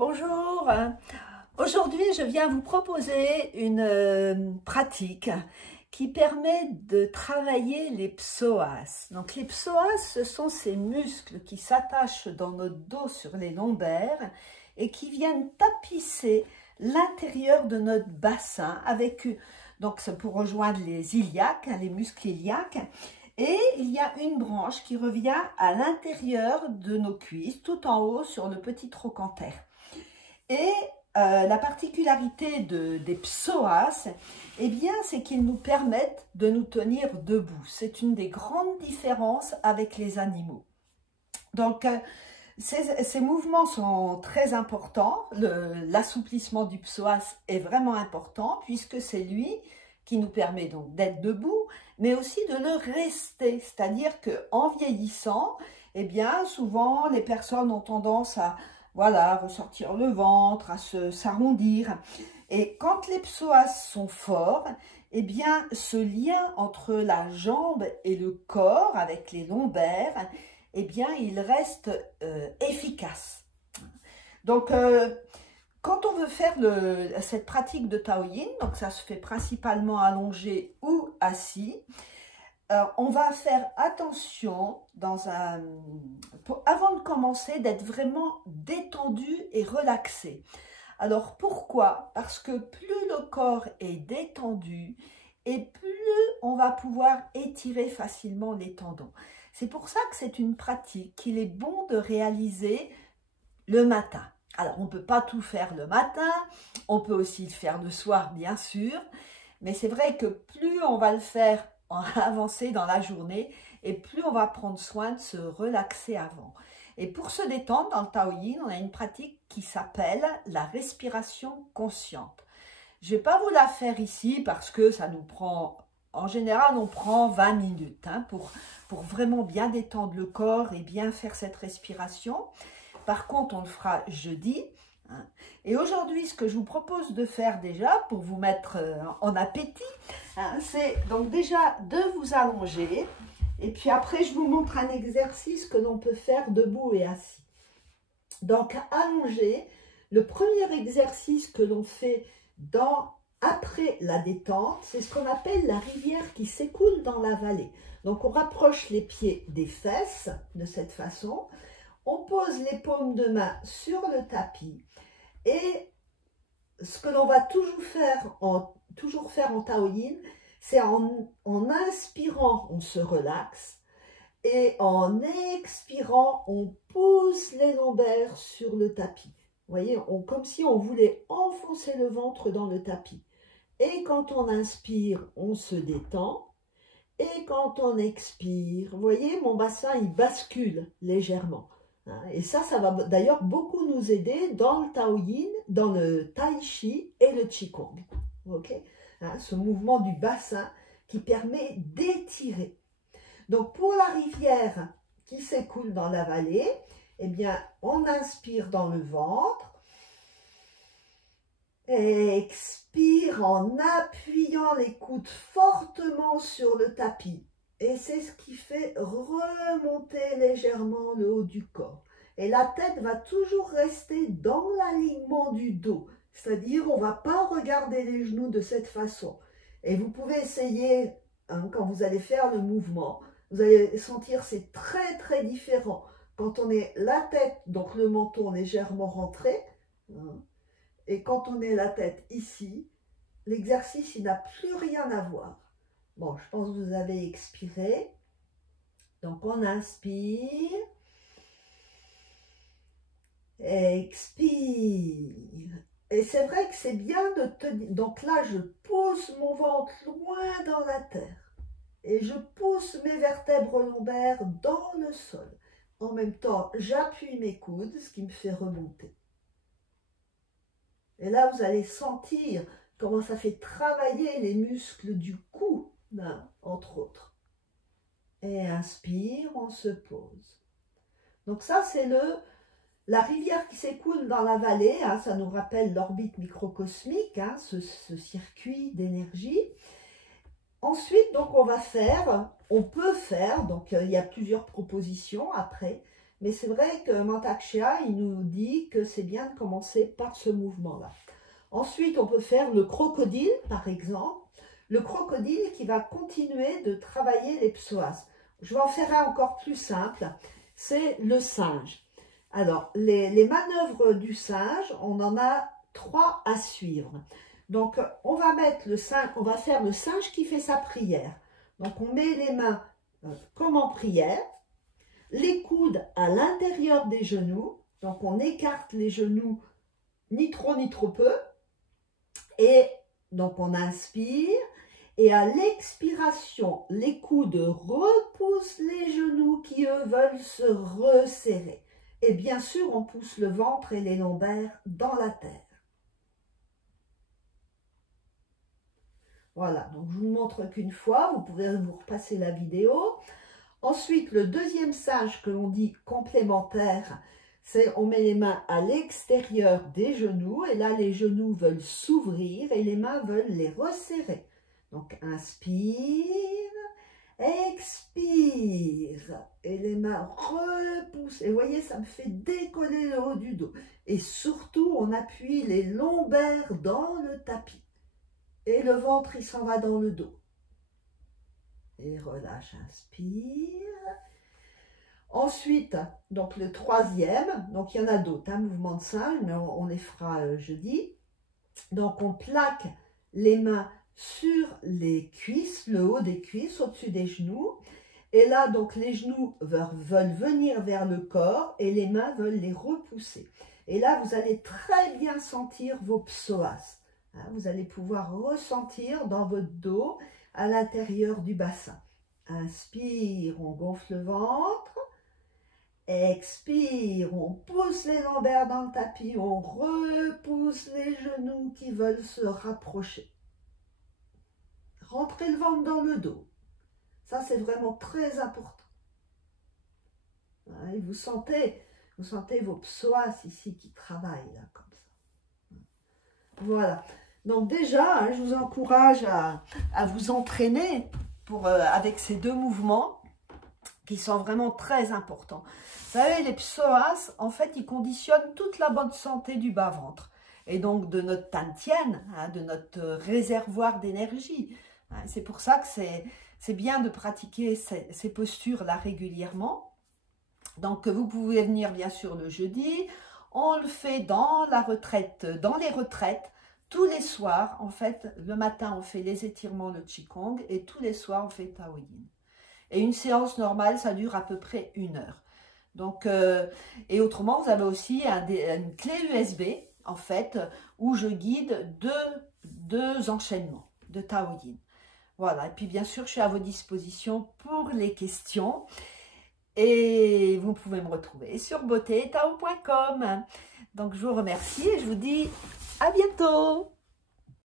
Bonjour, aujourd'hui je viens vous proposer une pratique qui permet de travailler les psoas. Donc les psoas, ce sont ces muscles qui s'attachent dans notre dos sur les lombaires et qui viennent tapisser l'intérieur de notre bassin avec, donc c'est pour rejoindre les iliaques, les muscles iliaques. Et il y a une branche qui revient à l'intérieur de nos cuisses, tout en haut sur le petit trochanter. Et la particularité des psoas, eh bien, c'est qu'ils nous permettent de nous tenir debout. C'est une des grandes différences avec les animaux. Donc, ces mouvements sont très importants. L'assouplissement du psoas est vraiment important puisque c'est lui qui nous permet donc d'être debout, mais aussi de le rester. C'est-à-dire qu'en vieillissant, eh bien, souvent, les personnes ont tendance à ressortir le ventre, à s'arrondir. Et quand les psoas sont forts, eh bien, ce lien entre la jambe et le corps, avec les lombaires, eh bien, il reste efficace. Donc, quand on veut faire cette pratique de Taoyin, donc ça se fait principalement allongé ou assis, on va faire attention avant de commencer d'être vraiment détendu et relaxé. Alors pourquoi? Parce que plus le corps est détendu et plus on va pouvoir étirer facilement les tendons. C'est pour ça que c'est une pratique qu'il est bon de réaliser le matin. Alors on ne peut pas tout faire le matin, on peut aussi le faire le soir bien sûr, mais c'est vrai que plus on va le faire avancer dans la journée et plus on va prendre soin de se relaxer avant. Et pour se détendre dans le Taoyin, on a une pratique qui s'appelle la respiration consciente. Je ne vais pas vous la faire ici parce que ça nous prend, en général on prend 20 minutes pour vraiment bien détendre le corps et bien faire cette respiration. Par contre on le fera jeudi. Et aujourd'hui, ce que je vous propose de faire déjà, pour vous mettre en appétit, c'est donc déjà de vous allonger. Et puis après, je vous montre un exercice que l'on peut faire debout et assis. Donc, allongé, le premier exercice que l'on fait après la détente, c'est ce qu'on appelle la rivière qui s'écoule dans la vallée. Donc, on rapproche les pieds des fesses de cette façon. On pose les paumes de main sur le tapis. Et ce que l'on va toujours faire en Taoyin, c'est en inspirant, on se relaxe. Et en expirant, on pousse les lombaires sur le tapis. Vous voyez, comme si on voulait enfoncer le ventre dans le tapis. Et quand on inspire, on se détend. Et quand on expire, vous voyez, mon bassin, il bascule légèrement. Et ça va d'ailleurs beaucoup nous aider dans le Taoyin, dans le Tai Chi et le Qigong. Okay, ce mouvement du bassin qui permet d'étirer. Donc pour la rivière qui s'écoule dans la vallée, eh bien on inspire dans le ventre, et expire en appuyant les coudes fortement sur le tapis. Et c'est ce qui fait remonter légèrement le haut du corps. Et la tête va toujours rester dans l'alignement du dos. C'est-à-dire, on ne va pas regarder les genoux de cette façon. Et vous pouvez essayer, quand vous allez faire le mouvement, vous allez sentir c'est très très différent. Quand on est la tête, donc le menton légèrement rentré, et quand on est la tête ici, l'exercice il n'a plus rien à voir. Bon, je pense que vous avez expiré. Donc, on inspire. Expire. Et c'est vrai que c'est bien de tenir. Donc là, je pose mon ventre loin dans la terre. Et je pousse mes vertèbres lombaires dans le sol. En même temps, j'appuie mes coudes, ce qui me fait remonter. Et là, vous allez sentir comment ça fait travailler les muscles du cou, entre autres. Et inspire, on se pose. Donc ça, c'est la rivière qui s'écoule dans la vallée. Ça nous rappelle l'orbite microcosmique, ce circuit d'énergie. Ensuite, donc, on peut faire, donc il y a plusieurs propositions après, Mais c'est vrai que Mantak Chia, il nous dit que c'est bien de commencer par ce mouvement-là. Ensuite, on peut faire le crocodile, par exemple. Le crocodile qui va continuer de travailler les psoas. Je vais en faire un encore plus simple, c'est le singe. Alors, les manœuvres du singe, on en a 3 à suivre. Donc, on va mettre le singe, on va faire le singe qui fait sa prière. Donc, on met les mains comme en prière, les coudes à l'intérieur des genoux. Donc, on écarte les genoux ni trop peu. Et donc, on inspire. Et à l'expiration, les coudes repoussent les genoux qui, eux, veulent se resserrer. Et bien sûr, on pousse le ventre et les lombaires dans la terre. Voilà, donc je vous montre qu'une fois, vous pouvez vous repasser la vidéo. Ensuite, le deuxième singe que l'on dit complémentaire, c'est on met les mains à l'extérieur des genoux. Et là, les genoux veulent s'ouvrir et les mains veulent les resserrer. Donc, inspire, expire. Et les mains repoussent. Et vous voyez, ça me fait décoller le haut du dos. Et surtout, on appuie les lombaires dans le tapis. Et le ventre, il s'en va dans le dos. Et relâche, inspire. Ensuite, donc le troisième, donc il y en a d'autres, mouvement de singe, mais on les fera jeudi. Donc, on plaque les mains sur les cuisses, le haut des cuisses, au-dessus des genoux. Et là, donc, les genoux veulent venir vers le corps et les mains veulent les repousser. Et là, vous allez très bien sentir vos psoas. Vous allez pouvoir ressentir dans votre dos, à l'intérieur du bassin. Inspire, on gonfle le ventre. Expire, on pousse les lombaires dans le tapis, on repousse les genoux qui veulent se rapprocher. Rentrez le ventre dans le dos. Ça, c'est vraiment très important. Et vous sentez vos psoas ici qui travaillent, là, comme ça. Voilà. Donc déjà, je vous encourage à vous entraîner avec ces 2 mouvements qui sont vraiment très importants. Vous savez, les psoas, en fait, ils conditionnent toute la bonne santé du bas-ventre. Et donc de notre tantienne, de notre réservoir d'énergie. C'est pour ça que c'est bien de pratiquer ces postures-là régulièrement. Donc, vous pouvez venir bien sûr le jeudi. On le fait dans la retraite, dans les retraites, tous les soirs. En fait, le matin, on fait les étirements, le Qigong, et tous les soirs, on fait Tao Yin. Et une séance normale, ça dure à peu près 1 heure. Donc, et autrement, vous avez aussi une clé USB, en fait, où je guide deux enchaînements de Tao Yin. Voilà, et puis bien sûr, je suis à vos dispositions pour les questions. Et vous pouvez me retrouver sur beautéetao.com. Donc, je vous remercie et je vous dis à bientôt.